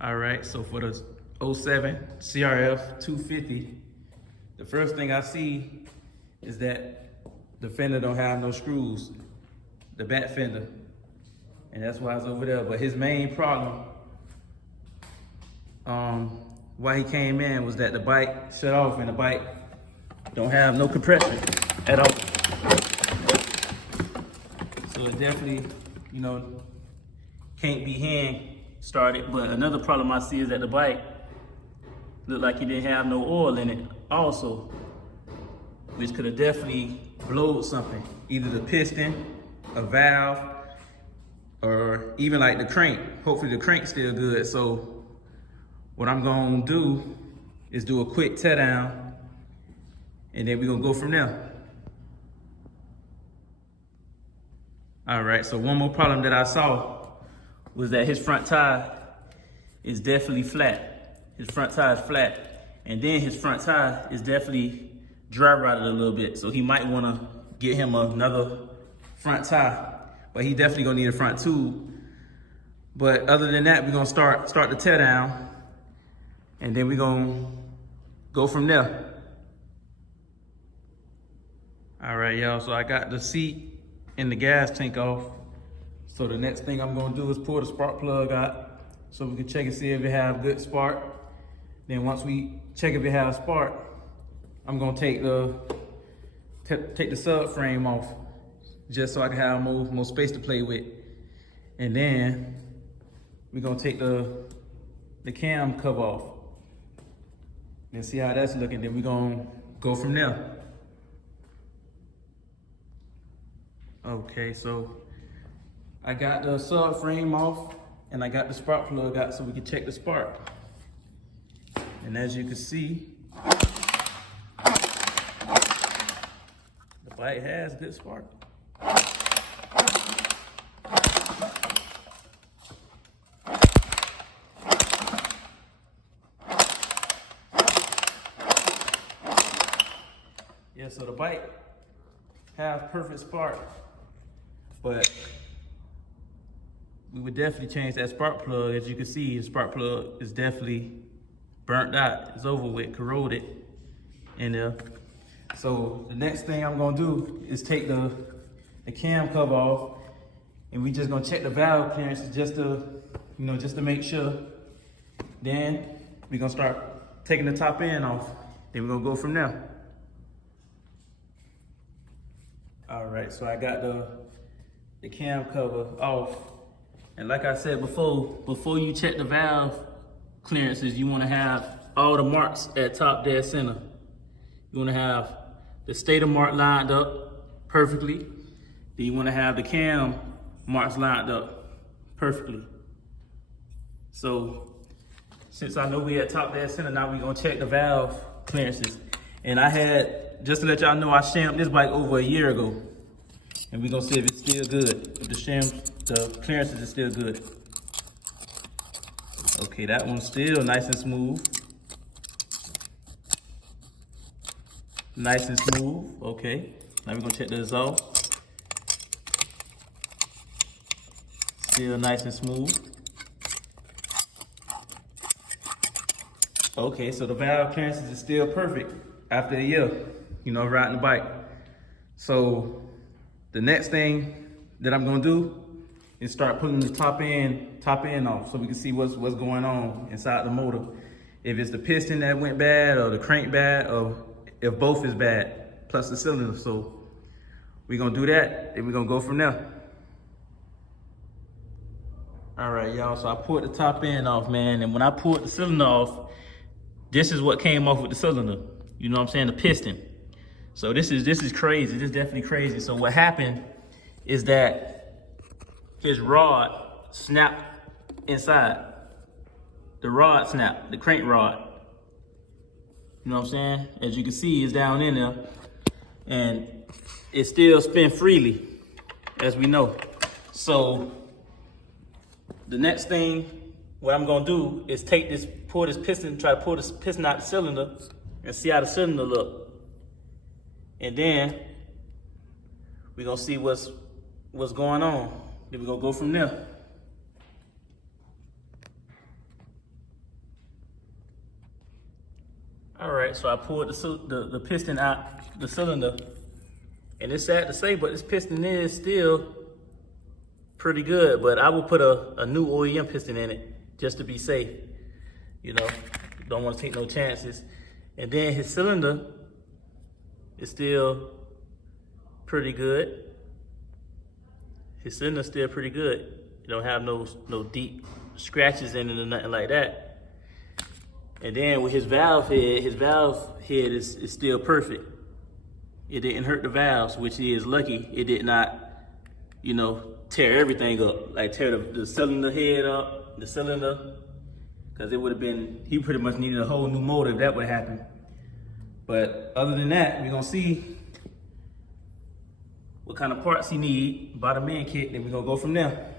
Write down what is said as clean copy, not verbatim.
All right, so for the 07 CRF 250, the first thing I see is that the fender don't have no screws, the back fender. And that's why it's over there. But his main problem, why he came in was that the bike shut off and the bike don't have no compression at all. So it definitely, can't be hand started. But another problem I see is that the bike looked like he didn't have no oil in it also, which could have definitely blowed something, either the piston, a valve, or even like the crank. Hopefully the crank's still good. So what I'm gonna do is do a quick teardown, and then we're gonna go from there. All right, so one more problem that I saw was that his front tire is definitely flat. His front tire is flat. And then his front tire is definitely dry rotted a little bit. So he might wanna get him another front tire, but he definitely gonna need a front tube. But other than that, we're gonna start the teardown, and then we're gonna go from there. All right, y'all, so I got the seat and the gas tank off. So the next thing I'm gonna do is pull the spark plug out so we can check and see if it have good spark. Then once we check if it has spark, I'm gonna take the subframe off just so I can have more space to play with. And then we're gonna take the cam cover off and see how that's looking. Then we're gonna go from there. Okay, so I got the subframe off and I got the spark plug out so we can check the spark. And as you can see, the bike has good spark. Yeah, so the bike has perfect spark, but we would definitely change that spark plug. As you can see, the spark plug is definitely burnt out. It's over with, corroded in there. So the next thing I'm gonna do is take the cam cover off, and we just gonna check the valve clearances just to make sure. Then we're gonna start taking the top end off. Then we're gonna go from there. All right, so I got the cam cover off. And like I said before you check the valve clearances, you wanna have all the marks at top dead center. You wanna have the stator mark lined up perfectly. Then you wanna have the cam marks lined up perfectly. So since I know we at top dead center, now we gonna check the valve clearances. And just to let y'all know, I shamped this bike over a year ago. And we're gonna see if it's still good, if the clearances is still good. Okay, that one's still nice and smooth. Nice and smooth, okay. Now we're gonna check the exhaust. Still nice and smooth. Okay, so the valve clearances is still perfect after a year, riding the bike. So the next thing that I'm gonna do is start pulling the top end off so we can see what's going on inside the motor. If it's the piston that went bad, or the crank bad, or if both is bad, plus the cylinder. So we're gonna do that, and we're gonna go from there. All right, y'all, so I pulled the top end off, man, and when I pulled the cylinder off, this is what came off with the cylinder. You know what I'm saying, the piston. So this is crazy, this is definitely crazy. So what happened is that his rod snapped inside. The rod snapped, the crank rod. You know what I'm saying? As you can see, it's down in there, and it still spins freely, as we know. So the next thing, what I'm gonna do is pull this piston, try to pull this piston out the cylinder and see how the cylinder look. And then we're gonna see what's going on. Then we're gonna go from there. so I pulled the piston out, the cylinder. And it's sad to say, but this piston is still pretty good. But I will put a new OEM piston in it just to be safe. You know, don't want to take no chances. And then his cylinder is still pretty good. His cylinder's still pretty good. You don't have no deep scratches in it or nothing like that. And then with his valve head is still perfect. It didn't hurt the valves, which is lucky. It did not, you know, tear everything up. Like tear the cylinder head up, the cylinder. Because it would have been, he pretty much needed a whole new motor if that would happen. But other than that, we're gonna see what kind of parts he need, buy the man kit, then we're gonna go from there.